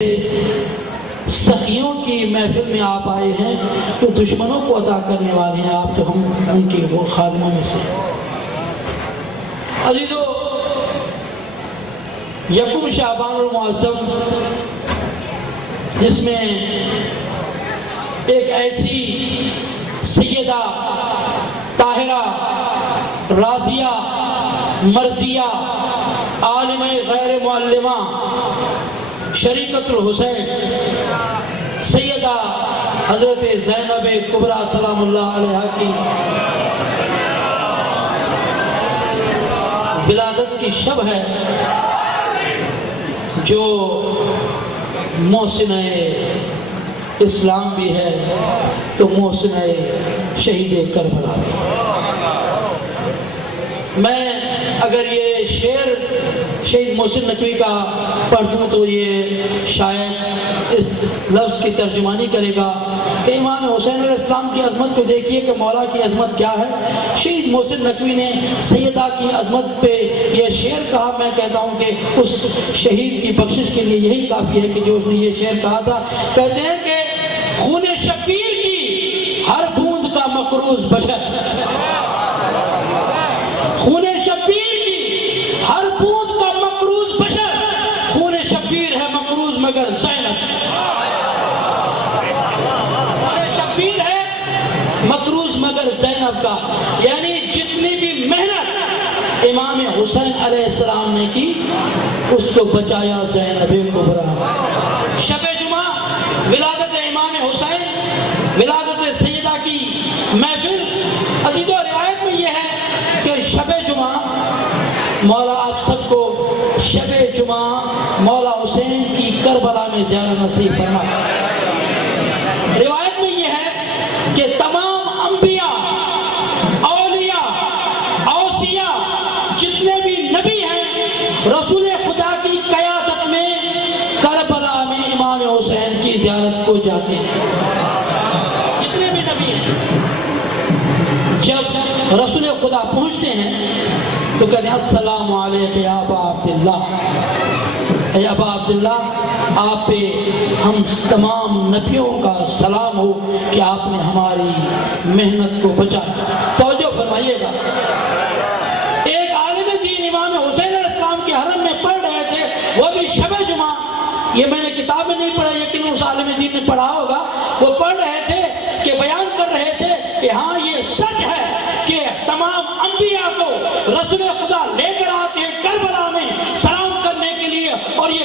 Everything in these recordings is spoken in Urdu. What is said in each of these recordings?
سخیوں کی محفل میں آپ آئے ہیں تو دشمنوں کو عطا کرنے والے ہیں آپ، تو ہم ان کے وہ خادموں میں سے۔ عزیزو، یکم شعبان المعظم، جس میں ایک ایسی سیدہ طاہرہ راضیہ مرضیہ عالمہ غیر معلمہ شریکت الحسین سیدہ حضرت زینب کبریٰ سلام اللہ علیہا کی ولادت کی شب ہے، جو محسنہ اسلام بھی ہے تو محسنہ شہید کربلا بھی۔ میں اگر یہ شعر شہید محسن نقوی کا پڑھ دوں تو یہ شاید اس لفظ کی ترجمانی کرے گا کہ امام حسین علیہ السلام کی عظمت کو دیکھیے کہ مولا کی عظمت کیا ہے۔ شہید محسن نقوی نے سیدہ کی عظمت پہ یہ شعر کہا، میں کہتا ہوں کہ اس شہید کی بخشش کے لیے یہی کافی ہے کہ جو اس نے یہ شعر کہا تھا۔ کہتے ہیں کہ خون شبیر کی ہر بوند کا مقروض بشر، خون شبیر کی ہر بوند کا مقروض بشر، خون شبیر ہے مقروض مگر زینب، خون شبیر ہے مقروض مگر زینب کا، یعنی جتنی بھی محنت امام حسین علیہ السلام نے کی اس کو بچایا زینب کبریٰ۔ شب جمعہ ولادت امام حسین، ولادت سیدہ کی محفل، عزیزو روایت میں یہ ہے کہ شب جمعہ مولا آپ سب کو شب جمعہ مولا حسین کی کربلا میں زیارت نصیب فرمائے۔ روایت میں یہ ہے کہ تمام انبیاء اولیاء اوصیاء جتنے بھی نبی ہیں رسول خدا کی قیادت میں کربلا میں امام حسین کی زیارت کو جاتے ہیں، جتنے بھی نبی ہیں۔ جب رسول خدا پہنچتے ہیں تو کہتے ہیں السلام علیکم یا ابا عبداللہ، اے ابا عبداللہ آپ پہ ہم تمام نبیوں کا سلام ہو کہ آپ نے ہماری محنت کو بچایا۔ توجہ فرمائیے گا، ایک عالم دین امام حسین علیہ السلام کے حرم میں پڑھ رہے تھے، وہ بھی شب جمعہ، یہ میں نے کتاب میں نہیں پڑھا لیکن اس عالم دین نے پڑھا ہوگا، وہ پڑھ رہے تھے کہ بیان کر رہے تھے کہ ہاں یہ سچ ہے کہ تمام انبیاء کو رسول خدا لے کر آتے ہیں کربلا میں سلام کرنے کے لیے، اور یہ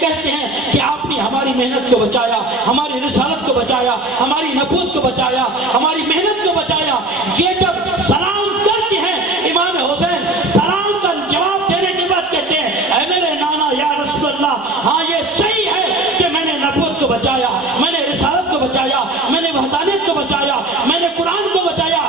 کہتے ہیں کہ آپ نے ہماری محنت کو بچایا، ہماری رسالت کو بچایا، ہماری نبوت کو بچایا، ہماری محنت کو بچایا۔ یہ جب سلام کرتے ہیں امام حسین، سلام کا جواب دینے کے بعد کہتے ہیں اے میرے نانا یا رسول اللہ، ہاں یہ صحیح ہے کہ میں نے نبوت کو بچایا، میں نے رسالت کو بچایا، میں نے وحدانیت کو بچایا، میں نے قرآن کو بچایا،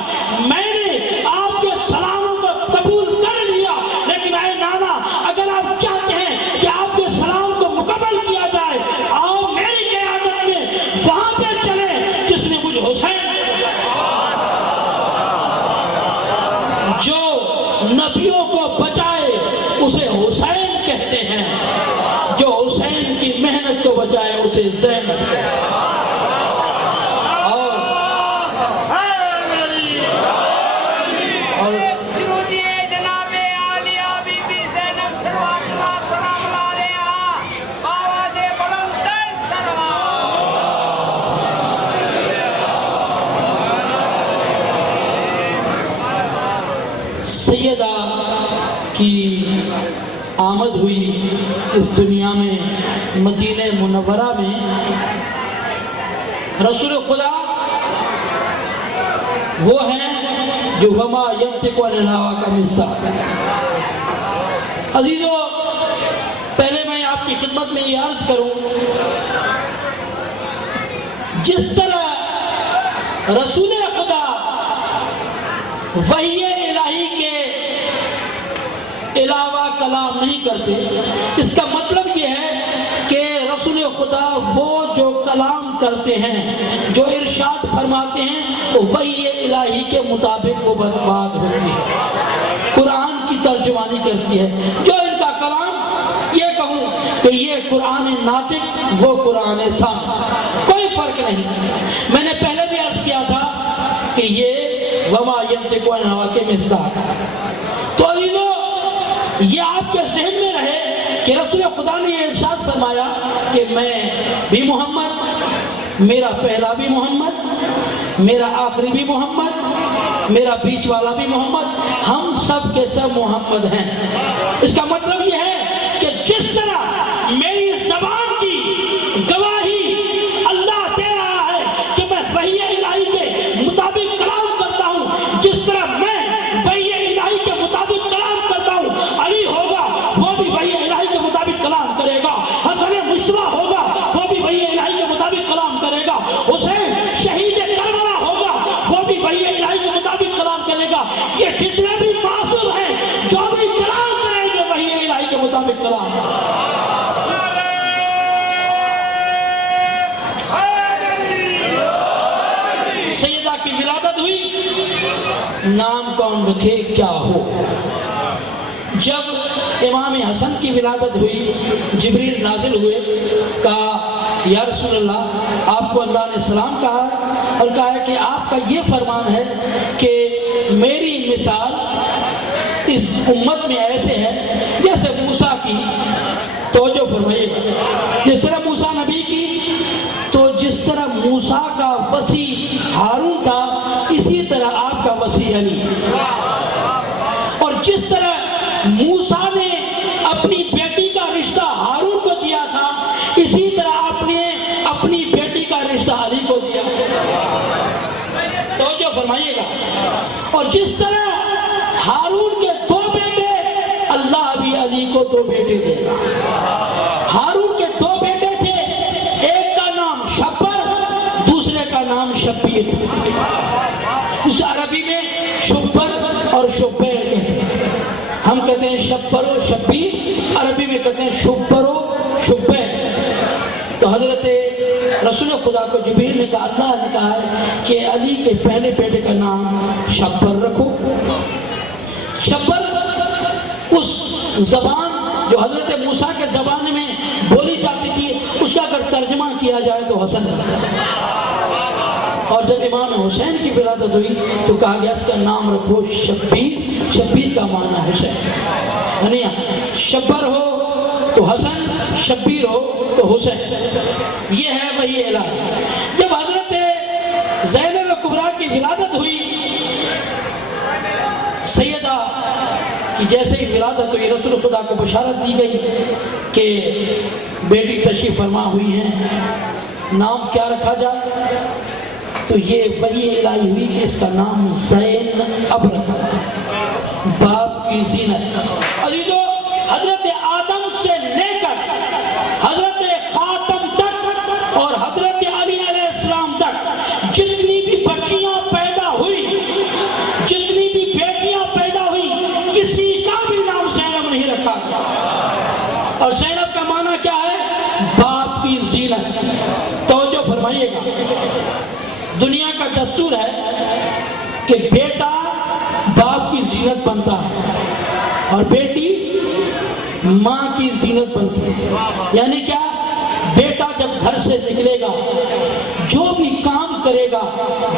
میں نے آپ کے سلاموں کو قبول کر لیا۔ لیکن اے نانا، اگر آپ چاہتے ہیں کہ آپ کے سلام کو مکمل کیا جائے، آؤ میری قیادت میں وہاں پہ چلیں جس نے مجھ حسین جو نبیوں کو بچائے اسے حسین کہتے ہیں، جو حسین کی محنت کو بچائے اسے زینب کہتے ہیں۔ سیدہ کی آمد ہوئی اس دنیا میں مدینہ منورہ میں، رسول خدا وہ ہیں جو وما ینطق عن الہویٰ کا مصداق ہے۔ عزیزو، پہلے میں آپ کی خدمت میں یہ عرض کروں، جس طرح رسول خدا وحی الہی کے علاوہ کلام نہیں کرتے، اس کا مطلب یہ ہے کہ رسول خدا وہ جو کلام کرتے ہیں، جو ارشاد فرماتے ہیں، وحی الہی کے مطابق وہ بات ہوتی ہے، قرآن کی ترجمانی کرتی ہے۔ جو ان کا کلام، یہ کہوں کہ کہ یہ قرآن ناطق وہ قرآن سامع، کوئی فرق نہیں۔ میں نے پہلے بھی عرض کیا تھا کہ یہ وما ینطق عن الہویٰ کے مصداق، تو یہ آپ کے ذہن میں رہے کہ رسول خدا نے یہ ارشاد فرمایا کہ میں بھی محمد، میرا پہلا بھی محمد، میرا آخری بھی محمد، میرا بیچ والا بھی محمد، ہم سب کے سب محمد ہیں۔ اس کا مطلب یہ ہے کہ جس طرح میری زبان کی گواہی اللہ دے رہا ہے کہ میں وحی الہی کے مطابق کلام کرتا ہوں، جس طرح میں وحی الہی کے مطابق کلام کرتا ہوں، علی ہوگا وہ بھی وحی الہی کے مطابق کلام کرے گا، حسن مجتبیٰ ہوگا وہ بھی وحی الہی کے مطابق کلام کرے گا، حسین شہید کربلا ہوگا وہ بھی وحی الہی کے مطابق کلام کرے گا۔ یہ جتنے بھی معصوم ہیں جو بھی کلام کریں گے وحی الہی کے مطابق کلام۔ سیدہ کی ولادت ہوئی، نام کون رکھے کیا ہو؟ جب امام حسن کی ولادت ہوئی، جبریل نازل ہوئے، کہا یا رسول اللہ آپ کو اللہ نے سلام کہا اور کہا ہے کہ آپ کا یہ فرمان ہے کہ میری مثال اس امت میں ایسے ہے جیسے موسیٰ کی، توجہ فرمائیے، جس طرح موسیٰ نبی کی، تو جس طرح موسیٰ کا وصی ہارون تھا اسی طرح آپ کا وصی علی، اور جس طرح موسیٰ نے اپنی بیٹی کا رشتہ ہارون کو دیا تھا اسی طرح آپ نے اپنی بیٹی کا رشتہ علی کو دیا، توجہ فرمائیے گا۔ اور جس طرح ہارون کے دو بیٹے، اللہ بھی علی کو دو بیٹے دے گا۔ ہارون کے دو بیٹے تھے، ایک کا نام شبر، دوسرے کا نام شبیر، اس عربی میں شبر اور شبیر کہتے ہیں، ہم کہتے ہیں شبر و شبیر، عربی میں کہتے ہیں شبر و شبیر۔ تو حضرت رسول خدا کو جبریل نے کہا، اللہ نے کہا ہے کہ علی کے پہلے بیٹے کا نام شبر رکھو۔ شبر اس زبان جو حضرت موسیٰ کے زبان میں بولی جاتی تھی اس کا اگر ترجمہ کیا جائے تو حسن، اور جب امام حسین کی ولادت ہوئی تو کہا گیا اس کا نام رکھو شبیر، شبیر کا معنی حسین، یعنی شبر ہو تو حسن، شبیر ہو تو حسین، یہ ہے وہی الہی۔ جب حضرت زینب کبریٰ کی ولادت ہوئی، سیدہ کی جیسے ہی ولادت ہوئی رسول خدا کو بشارت دی گئی کہ بیٹی تشریف فرما ہوئی ہیں، نام کیا رکھا جائے؟ تو یہ وحی الہی ہوئی کہ اس کا نام زینب رکھا، باپ کی زینت۔ عزیزو، حضرت آدم سے لے کر حضرت خاتم تک اور حضرت علی علیہ السلام تک جتنی بھی بچیاں پیدا ہوئی، جتنی بھی بیٹیاں پیدا ہوئی، کسی کا بھی نام زینب نہیں رکھا گیا، اور زینب کا معنی کیا ہے؟ باپ کی زینت۔ توجہ فرمائیے گا، دنیا کا دستور ہے کہ بیٹا باپ کی زینت بنتا ہے اور بیٹی ماں کی زینت بنتی ہے، یعنی کیا؟ بیٹا جب گھر سے نکلے گا، جو بھی کام کرے گا،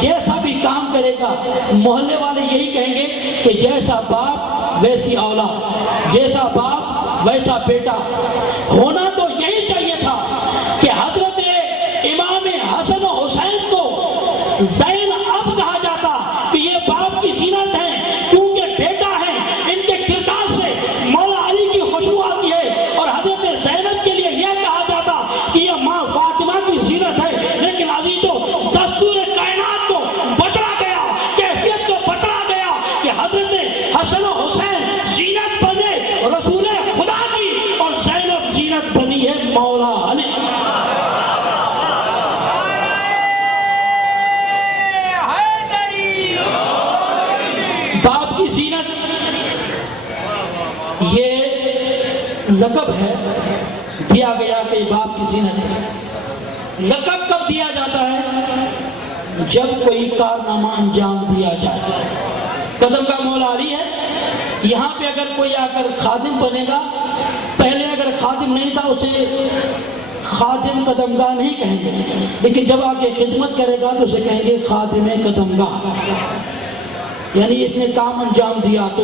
جیسا بھی کام کرے گا، محلے والے یہی کہیں گے کہ جیسا باپ ویسی اولاد، جیسا باپ ویسا بیٹا۔ ہونا تو یہی چاہیے تھا کہ حضرت امام حسن و حسین کو زین اب کہا جاتا کہ یہ باپ کی زینت ہے، کیونکہ بیٹا ہے، ان کے کردار سے مولا علی کی خوشبو آتی ہے، اور حضرت زینب کے لیے یہ کہا جاتا کہ یہ ماں فاطمہ کی زینت ہے۔ لیکن عزیزو، دستور کائنات کو بدلا گیا، کیفیت کو بدلا گیا کہ حضرت حسن و حسین زینت بنے رسول خدا کی، اور زینب زینت بنی ہے مولا علی۔ باپ کی زینت یہ لقب ہے، دیا گیا کہ باپ کی زینت ہے۔ لقب کب دیا جاتا ہے؟ جب کوئی کارنامہ انجام دیا جائے۔ قدم کا مولا علی ہے، یہاں پہ اگر کوئی آ کر خادم بنے گا، پہلے اگر خادم نہیں تھا اسے خادم قدمگاہ نہیں کہیں گے، لیکن جب آ کے خدمت کرے گا تو اسے کہیں گے خادم قدمگاہ، یعنی اس نے کام انجام دیا۔ تو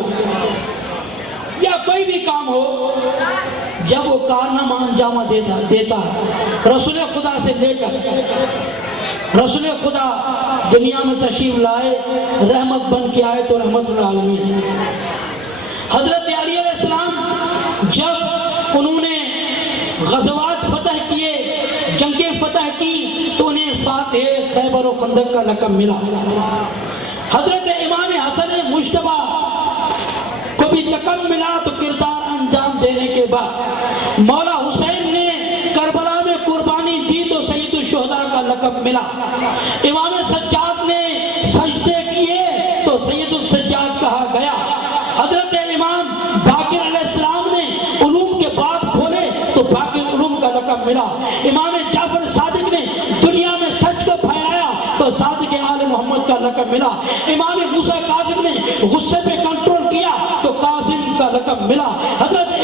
یا کوئی بھی کام ہو، جب وہ کارنامہ انجام دیتا ہے، رسول خدا سے لے کر رسول خدا دنیا میں تشریف لائے، رحمت بن کے آئے تو رحمت للعالمین۔ حضرت علی علیہ السلام جب انہوں نے غزوات فتح کیے، جنگیں فتح کی، تو انہیں فاتح خیبر و خندق کا لقب ملا۔ حضرت امام حسن مجتبیٰ کو بھی لقب ملا، تو کردار انجام دینے کے بعد مولا حسین نے کربلا میں قربانی دی تو سید الشہداء کا لقب ملا۔ امام سجاد نے سجدے کیے تو سید السجاد کہا گیا۔ حضرت امام باقر علیہ السلام نے علوم کے باب کھولے تو باقر علوم کا لقب ملا۔ امام جعفر صادق نے دنیا میں سچ کو پھیلایا تو صادق آل محمد کا لقب ملا۔ امام موسیٰ کاظم نے غصے پہ کنٹرول کیا تو کاظم کا لقب ملا۔ حضرت